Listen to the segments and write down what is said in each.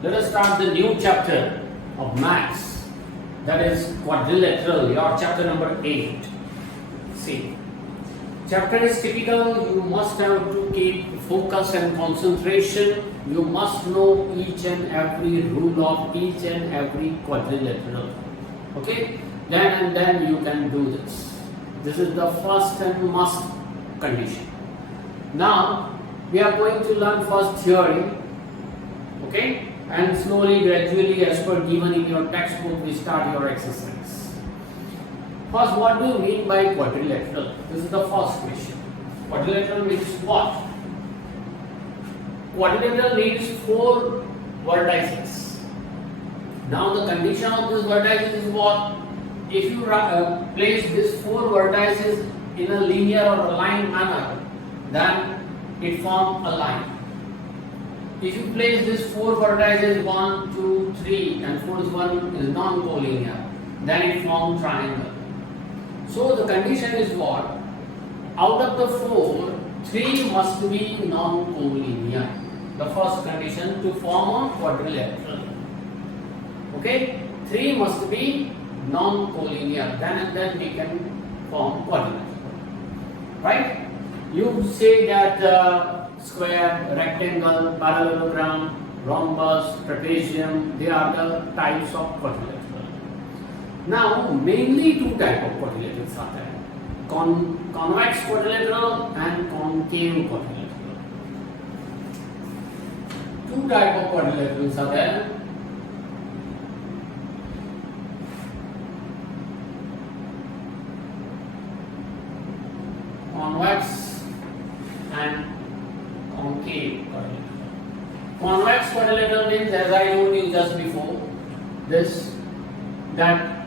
Let us start the new chapter of maths, that is quadrilateral, your chapter number 8. See, chapter is typical. You must have to keep focus and concentration. You must know each and every rule of each and every quadrilateral. Okay? Then you can do this. This is the first and must condition. Now we are going to learn first theory. Okay? And slowly, gradually, as per given in your textbook, we start your exercise. First, what do you mean by quadrilateral? This is the first question. Quadrilateral means what? Quadrilateral means 4 vertices. Now, the condition of this vertices is what? If you place these 4 vertices in a linear or aligned manner, then it forms a line. If you place these 4 vertices 1, 2, 3 and fourth one is non-collinear, then it forms triangle. So the condition is what? Out of the 4, 3 must be non-collinear. The first condition to form a quadrilateral. Okay? 3 must be non-collinear. Then we can form quadrilateral. Right? You say that square, rectangle, parallelogram, rhombus, trapezium, they are the types of quadrilateral. Now, mainly 2 types of quadrilaterals are there. Convex quadrilateral and concave quadrilateral. 2 types of quadrilaterals are there. Convex and concave quadrilateral. Convex quadrilateral means, as I told you just before, that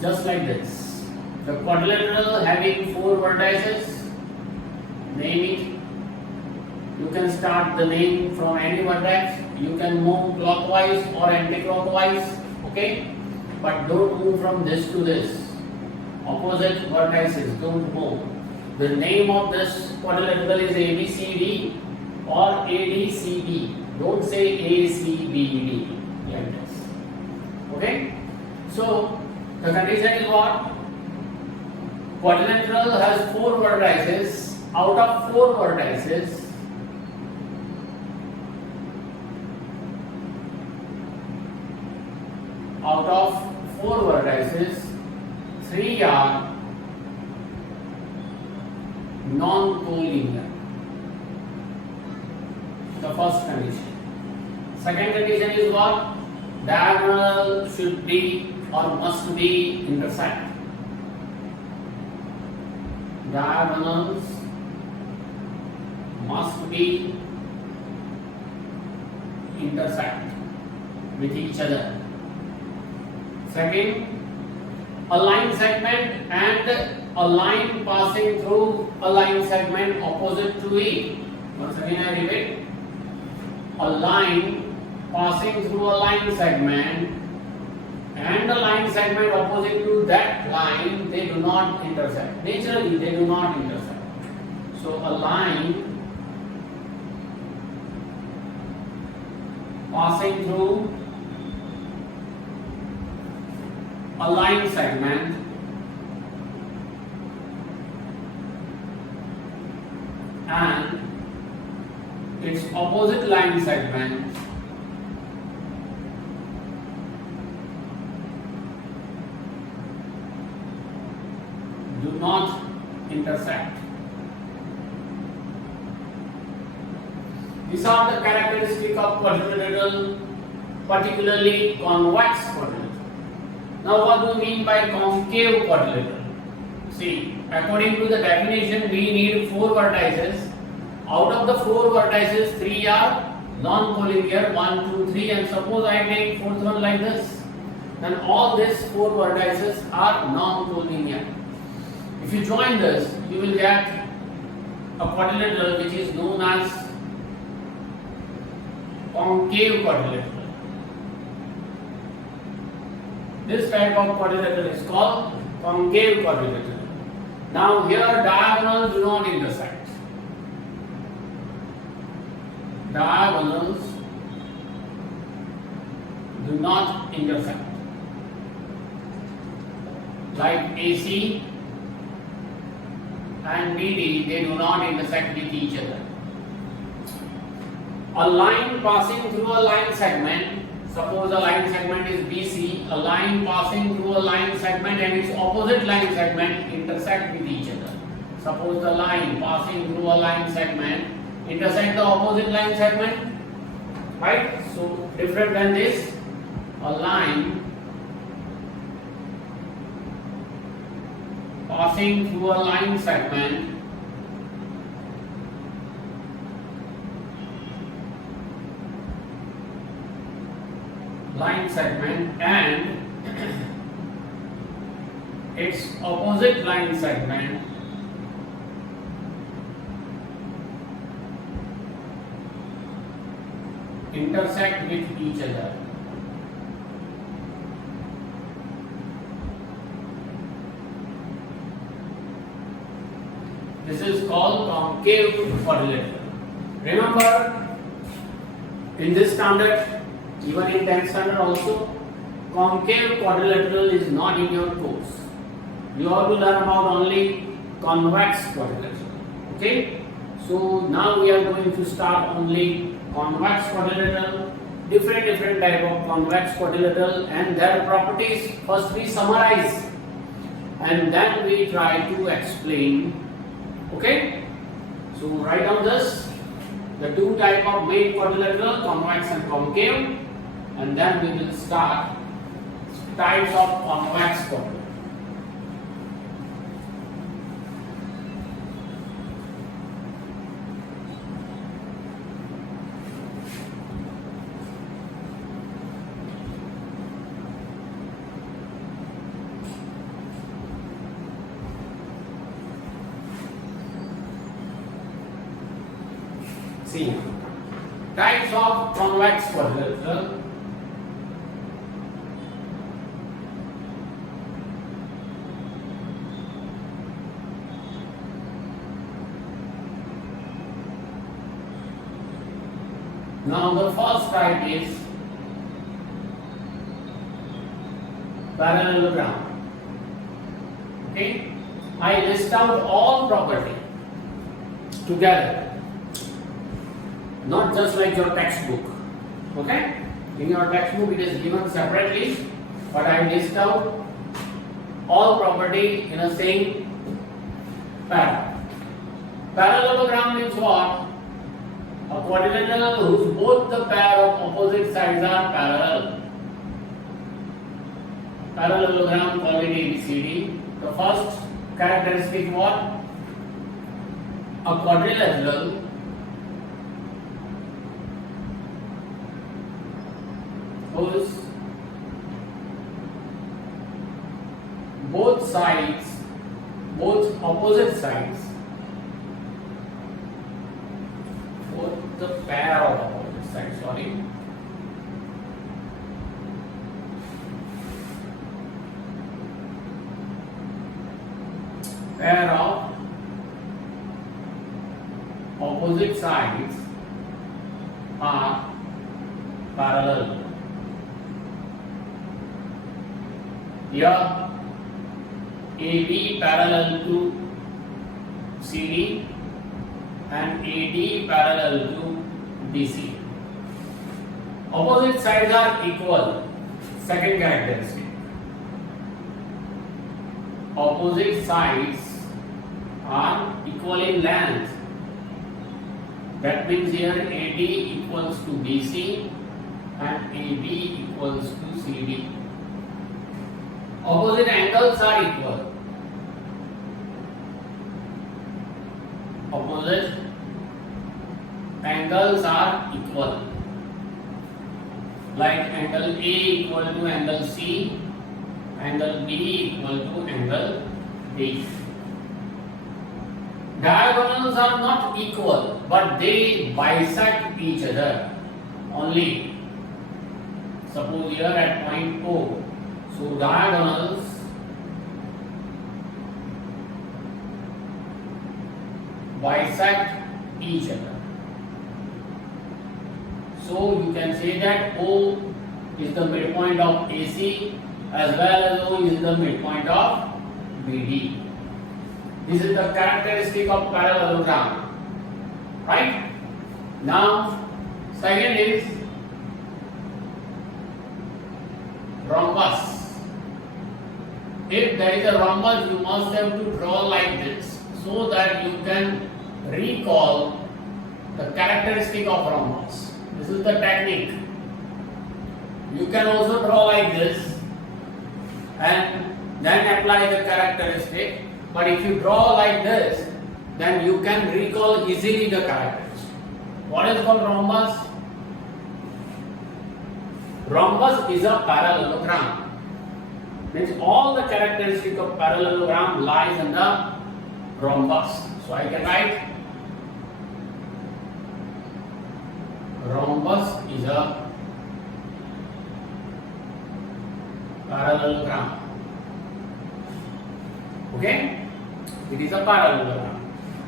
just like this. The quadrilateral having 4 vertices, name it. You can start the name from any vertex. You can move clockwise or anti-clockwise, okay? But don't move from this to this. Opposite vertices, don't move. The name of this quadrilateral is ABCD or ADCB. Don't say ACBD like this. Okay? So, the condition is what? Quadrilateral has 4 vertices. Out of 4 vertices, out of 4 vertices, 3 are non-collinear. The first condition. Second condition is what? Diagonal should be or must be intersect. Diagonals must be intersect with each other. Second, a line segment and a line passing through a line segment opposite to it. Once again I repeat. A line passing through a line segment and a line segment opposite to that line, they do not intersect. Naturally, they do not intersect. So a line passing through a line segment and its opposite line segment do not intersect. These are the characteristics of quadrilateral, particularly convex quadrilateral. Now, what do we mean by concave quadrilateral? See, according to the definition, we need 4 vertices. Out of the 4 vertices, 3 are non-collinear, 1, 2, 3, and suppose I take 4th one like this, then all these 4 vertices are non-collinear. If you join this, you will get a quadrilateral which is known as concave quadrilateral. This type of quadrilateral is called concave quadrilateral. Now here diagonals do not intersect. Diagonals do not intersect. Like AC and BD, they do not intersect with each other. A line passing through a line segment, suppose a line segment is BC, a line passing through a line segment and its opposite line segment intersect with each other. Suppose the line passing through a line segment intersect the opposite line segment, right? So different than this, a line passing through a line segment and its opposite line segment intersect with each other. This is called concave quadrilateral. Remember, in this standard, even in 10th standard also, concave quadrilateral is not in your course. You have to learn about only convex quadrilateral. Okay? So now we are going to start only convex quadrilateral, different type of convex quadrilateral and their properties. First we summarize and then we try to explain. Okay? So write down this, the two type of main quadrilateral, convex and concave, and then we will start types of convex quadrilateral. See, types of convex quadrilateral. Now the first type is parallelogram. Okay, I list out all property together, not just like your textbook. Okay, in your textbook it is given separately, but I list out all property in a same pattern. Parallelogram means what? A quadrilateral whose both the pair of opposite sides are parallel. Parallelogram called it ABCD. The first characteristic what? A quadrilateral whose both opposite sides, the pair of opposite sides, pair of opposite sides are parallel. Here AB parallel to CD and AD parallel to DC. Opposite sides are equal. Second characteristic. Opposite sides are equal in length. That means here AD equals to BC and AB equals to CD. Opposite angles are equal. Opposite angles are equal. Like angle A equal to angle C, angle B equal to angle D. Diagonals are not equal, but they bisect each other only. Suppose here at point O, so diagonals bisect each other. So you can say that O is the midpoint of AC as well as O is the midpoint of BD. This is the characteristic of parallelogram. Right? Now, second is rhombus. If there is a rhombus, you must have to draw like this so that you can recall the characteristic of rhombus. This is the technique. You can also draw like this and then apply the characteristic. But if you draw like this, then you can recall easily the characteristic. What is called rhombus? Rhombus is a parallelogram. Means all the characteristic of parallelogram lies in the rhombus. So I can write rhombus is a parallelogram. Okay? It is a parallelogram.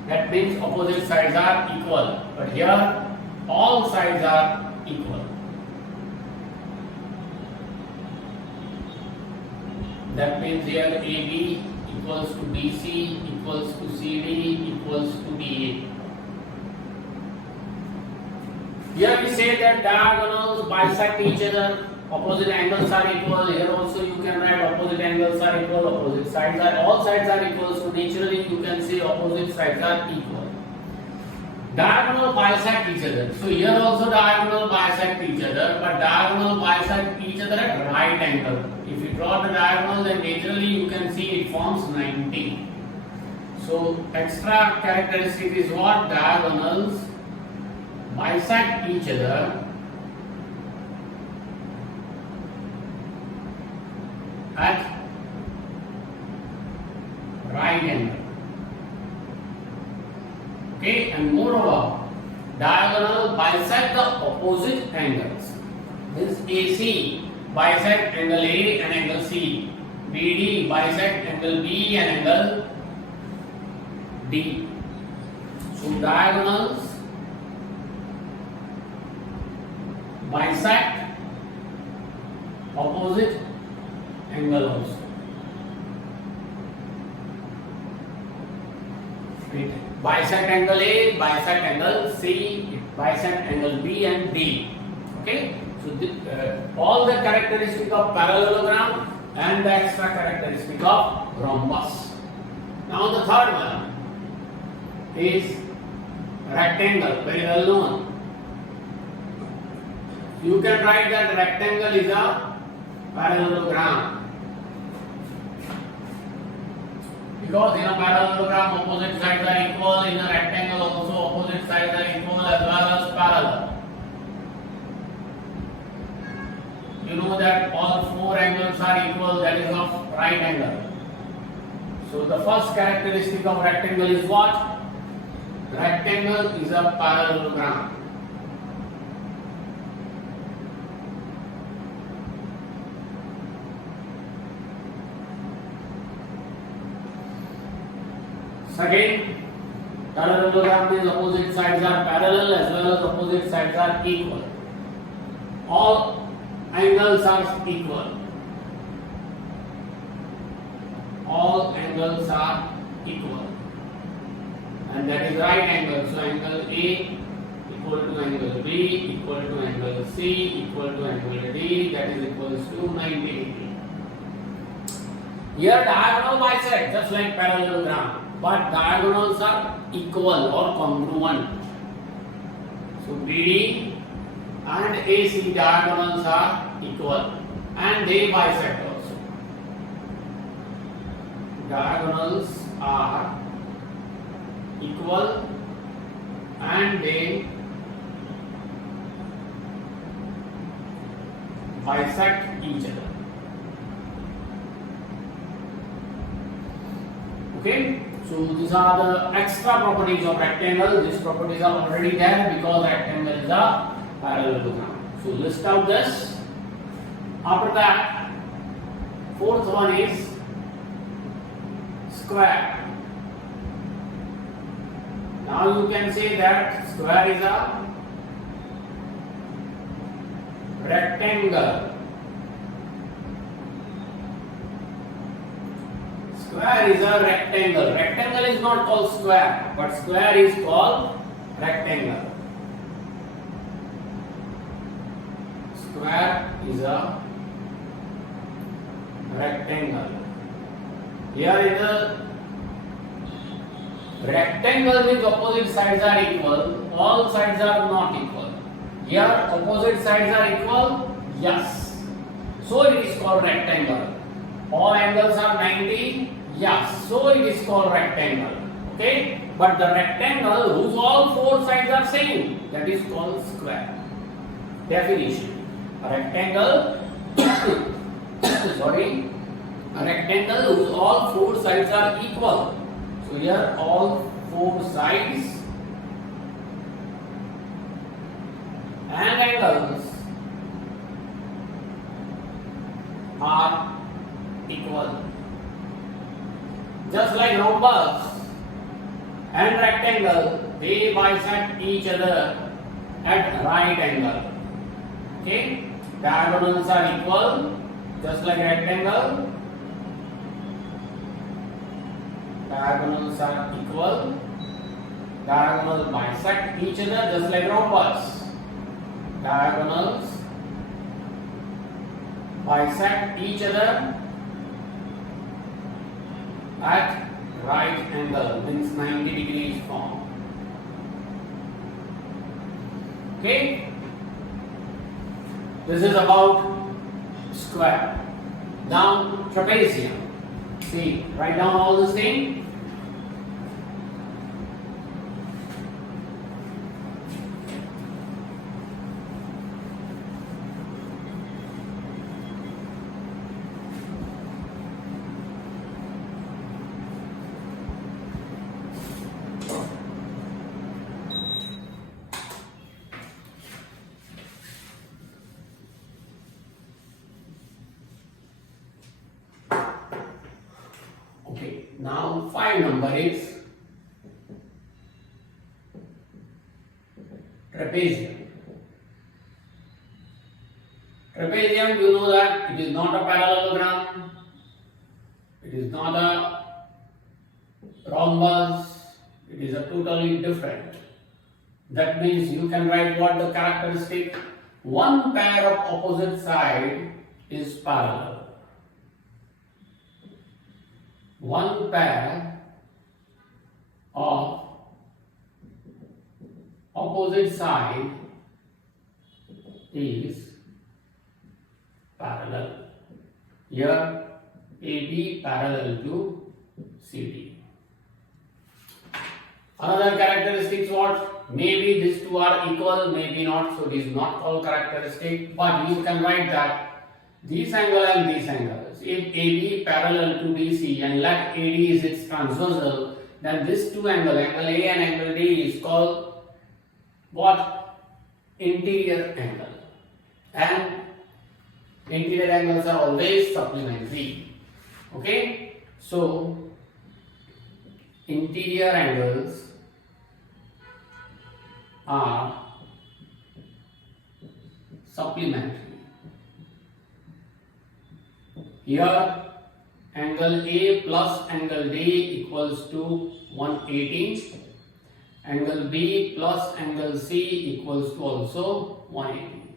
That means opposite sides are equal. But here all sides are equal. That means here AB equals to BC equals to CD equals to DA. Here we say that diagonals bisect each other, opposite angles are equal. Here also you can write opposite angles are equal, opposite sides are, all sides are equal. So naturally you can say opposite sides are equal. Diagonal bisect each other. So here also diagonal bisect each other, but diagonal bisect each other at right angle. If you draw the diagonal, then naturally you can see it forms 90. So extra characteristic is what? Diagonals bisect each other at right angle. Okay, and moreover, diagonal bisect the opposite angles. This AC bisect angle A and angle C. BD bisect angle B and angle D. So diagonals bisect opposite angle also. Bisect angle A, bisect angle C, bisect angle B and D. Okay, so all the characteristic of parallelogram and the extra characteristic of rhombus. Now the third one is rectangle, very well known. You can write that rectangle is a parallelogram. Because in a parallelogram opposite sides are equal, in a rectangle also opposite sides are equal as well as parallel. You know that all four angles are equal, that is of right angle. So the first characteristic of rectangle is what? Rectangle is a parallelogram. Second, parallelogram means opposite sides are parallel as well as opposite sides are equal. All angles are equal. All angles are equal. And that is right angle. So angle A equal to angle B equal to angle C equal to angle D, that is equals to 90 degree. Here diagonal bisect just like parallelogram. But diagonals are equal or congruent. So BD and AC diagonals are equal and they bisect also. Diagonals are equal and they bisect each other. Okay. So these are the extra properties of rectangle. These properties are already there because rectangle is a parallelogram. So list out this. After that, fourth one is square. Now you can say that square is a rectangle Square is a rectangle. Rectangle is not called square, but square is called rectangle. Square is a rectangle. Here in a rectangle with opposite sides are equal, all sides are not equal. Here opposite sides are equal, yes. So it is called rectangle. All angles are 90, yes. So it is called rectangle. Okay? But the rectangle whose all four sides are same, that is called square. Definition. A rectangle sorry, a rectangle whose all four sides are equal. So here all four sides and angles are equal. Just like rhombus and rectangle, they bisect each other at right angle. Okay? Diagonals are equal, just like rectangle. Diagonals are equal. Diagonals bisect each other, just like rhombus. Diagonals bisect each other at right angle, means 90 degrees form. Okay? This is about square. Now trapezium. See, write down all this thing. Okay, now 5 number is trapezium. Trapezium, you know that it is not a parallelogram, it is not a rhombus, it is a totally different. That means you can write what the characteristic. One pair of opposite side is parallel. One pair of opposite side is parallel. Here AB parallel to CD. Another characteristic what? Maybe these two are equal, maybe not, so it is not called characteristic, but you can write that this angle and this angle. If AB parallel to BC and let AD is its transversal, then this two angle, angle A and angle D, is called what? Interior angle. And interior angles are always supplementary. Okay? So, interior angles are supplementary. Here angle A plus angle D equals to 180. Angle B plus angle C equals to also 180.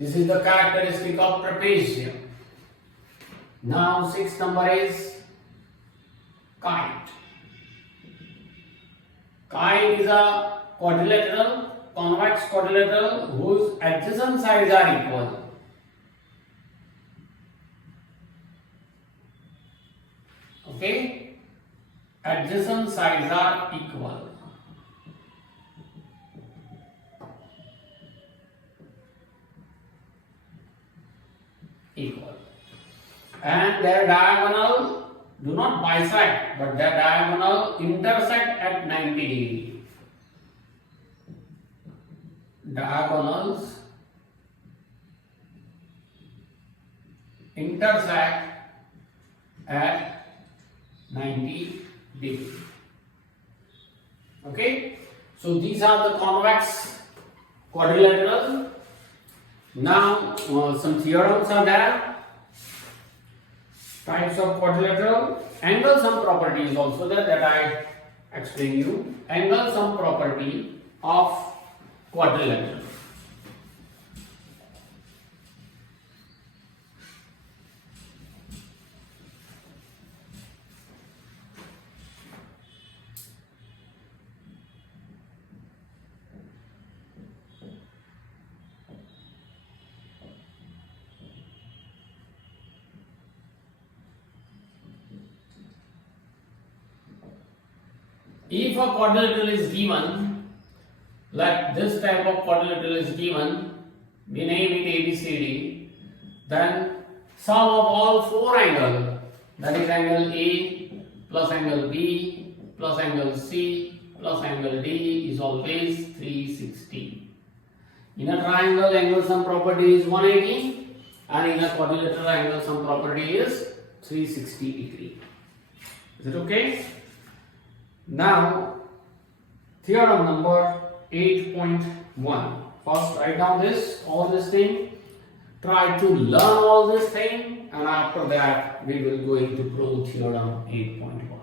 This is the characteristic of trapezium. Now 6th number is kite. Kite is a quadrilateral, convex quadrilateral whose adjacent sides are equal. Okay? Adjacent sides are equal. And their diagonal do not bisect, but their diagonal intersect at 90 degree. Diagonals intersect at 90 degree. Okay, so these are the convex quadrilateral. Now some theorems are there. Types of quadrilateral. Angle sum property is also there that I explain you. Angle sum property of quadrilateral. If a quadrilateral is given, like this type of quadrilateral is given, we name it ABCD, then sum of all four angles, that is angle A plus angle B plus angle C plus angle D is always 360. In a triangle, angle sum property is 180, and in a quadrilateral, angle sum property is 360 degree. Is it okay? Now, theorem number 8.1. First, write down all this thing. Try to learn all this thing, and after that, we will go into prove theorem 8.1.